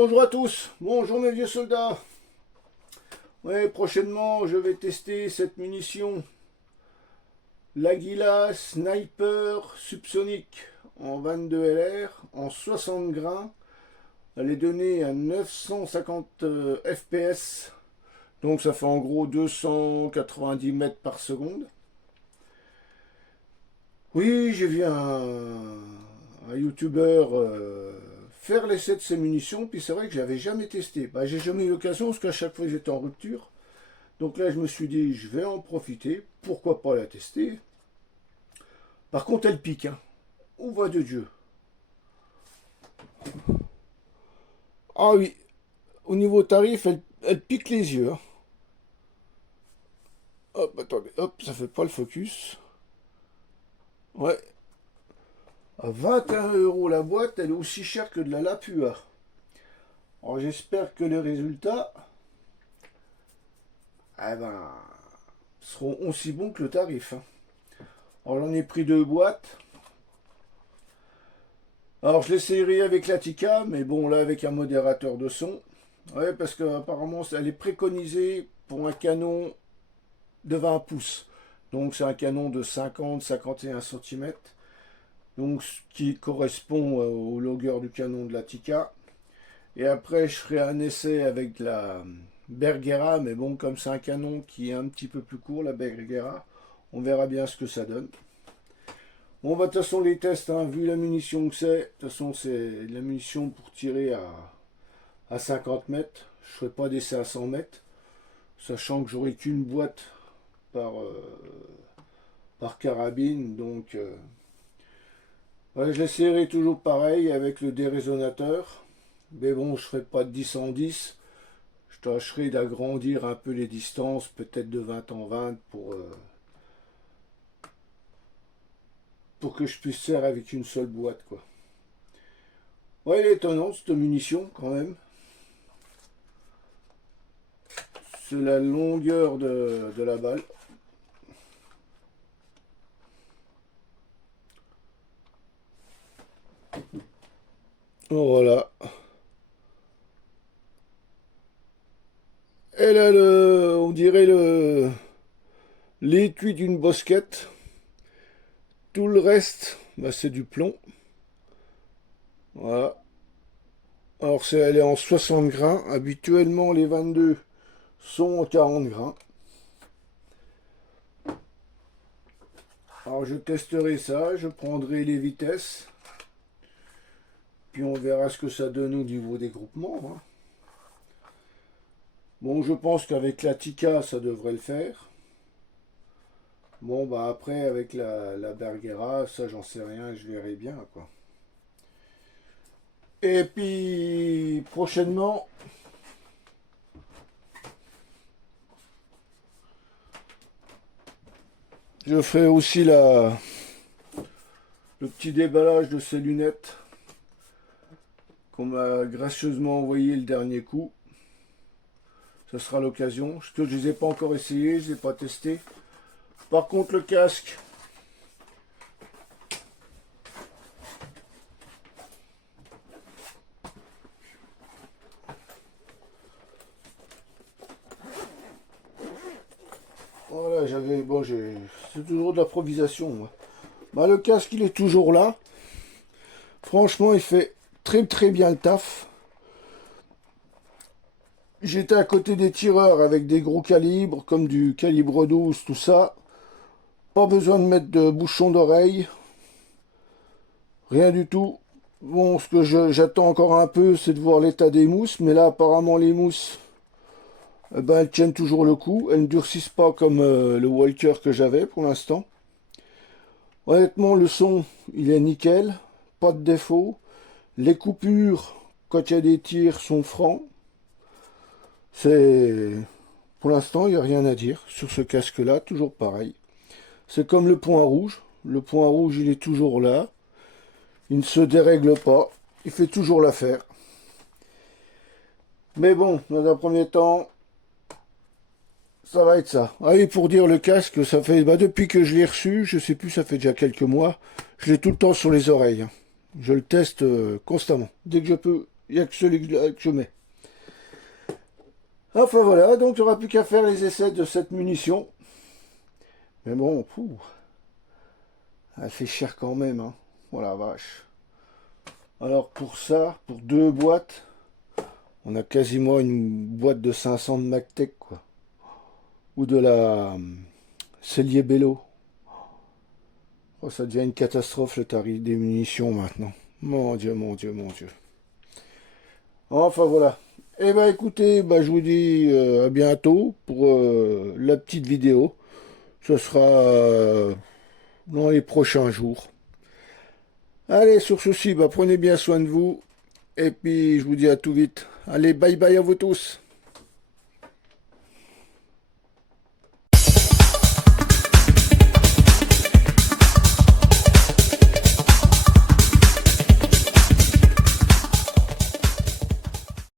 Bonjour à tous, bonjour mes vieux soldats. Ouais, prochainement je vais tester cette munition, l'Aguila Sniper Subsonic en 22 LR, en 60 grains. Elle est donnée à 950 FPS, donc ça fait en gros 290 mètres par seconde. Oui, j'ai vu un youtubeur faire l'essai de ces munitions, puis c'est vrai que je l'avais jamais testé. Bah, j'ai jamais eu l'occasion parce qu'à chaque fois j'étais en rupture. Donc là je me suis dit je vais en profiter, pourquoi pas la tester. Par contre elle pique, hein. On voit de Dieu. Ah oui, au niveau tarif, elle pique les yeux, hein. Hop, attendez, hop, ça fait pas le focus. Ouais, à 21 € la boîte, elle est aussi chère que de la Lapua. Alors j'espère que les résultats seront aussi bons que le tarif, hein. Alors j'en ai pris 2 boîtes. Alors je l'essayerai avec la Tikka, mais bon là avec un modérateur de son. Ouais, parce qu'apparemment elle est préconisée pour un canon de 20 pouces. Donc c'est un canon de 50-51 cm. Donc ce qui correspond aux longueurs du canon de la Tikka. Et après je ferai un essai avec la Bergera, mais bon comme c'est un canon qui est un petit peu plus court, la Bergera, on verra bien ce que ça donne. Bon bah de toute façon les tests, hein, vu la munition que c'est, de toute façon c'est la munition pour tirer à 50 mètres. Je ne ferai pas d'essai à 100 mètres, sachant que j'aurai qu'une boîte par carabine, donc ouais, je l'essayerai toujours pareil avec le déraisonnateur. Mais bon, je ne ferai pas de 10 en 10. Je tâcherai d'agrandir un peu les distances, peut-être de 20 en 20 pour que je puisse faire avec une seule boîte, quoi. Ouais, elle est étonnante cette munition quand même. C'est la longueur de la balle. Voilà. Elle a on dirait l'étui d'une bosquette. Tout le reste, bah, c'est du plomb. Voilà. Alors elle est en 60 grains. Habituellement, les 22 sont en 40 grains. Alors je testerai ça, je prendrai les vitesses. Puis on verra ce que ça donne au niveau des groupements, hein. Bon, je pense qu'avec la Tikka, ça devrait le faire. Bon, bah après, avec la Bergera, ça, j'en sais rien, je verrai bien, quoi. Et puis, prochainement, je ferai aussi le petit déballage de ces lunettes qu'on m'a gracieusement envoyé le dernier coup. Ce sera l'occasion. Parce que je ne les ai pas encore essayés, je ne les ai pas testés. Par contre, le casque, voilà, c'est toujours de l'improvisation, moi. Bah, le casque, il est toujours là. Franchement, il fait très très bien le taf. J'étais à côté des tireurs avec des gros calibres, comme du calibre 12, tout ça. Pas besoin de mettre de bouchon d'oreille. Rien du tout. Bon, ce que j'attends encore un peu, c'est de voir l'état des mousses. Mais là, apparemment, les mousses, eh ben, elles tiennent toujours le coup. Elles ne durcissent pas comme le Walker que j'avais pour l'instant. Honnêtement, le son, il est nickel. Pas de défaut. Les coupures, quand il y a des tirs, sont francs. C'est... Pour l'instant, il n'y a rien à dire sur ce casque-là, toujours pareil. C'est comme le point rouge. Le point rouge, il est toujours là. Il ne se dérègle pas. Il fait toujours l'affaire. Mais bon, dans un premier temps, ça va être ça. Ah, et pour dire le casque, ça fait depuis que je l'ai reçu, je sais plus, ça fait déjà quelques mois, je l'ai tout le temps sur les oreilles. Je le teste constamment. Dès que je peux, Il n'y a que celui-là que je mets. Enfin voilà, donc il n'y aura plus qu'à faire les essais de cette munition. Mais bon, elle fait cher quand même, hein. Oh la vache. Alors pour ça, pour 2 boîtes, on a quasiment une boîte de 500 de MacTech, quoi. Ou de la Cellier Bello. Oh, ça devient une catastrophe le tarif des munitions maintenant. Mon Dieu, mon Dieu, mon Dieu. Enfin voilà. Eh ben écoutez, je vous dis à bientôt pour la petite vidéo. Ce sera dans les prochains jours. Allez, sur ceci, prenez bien soin de vous. Et puis je vous dis à tout vite. Allez, bye bye à vous tous.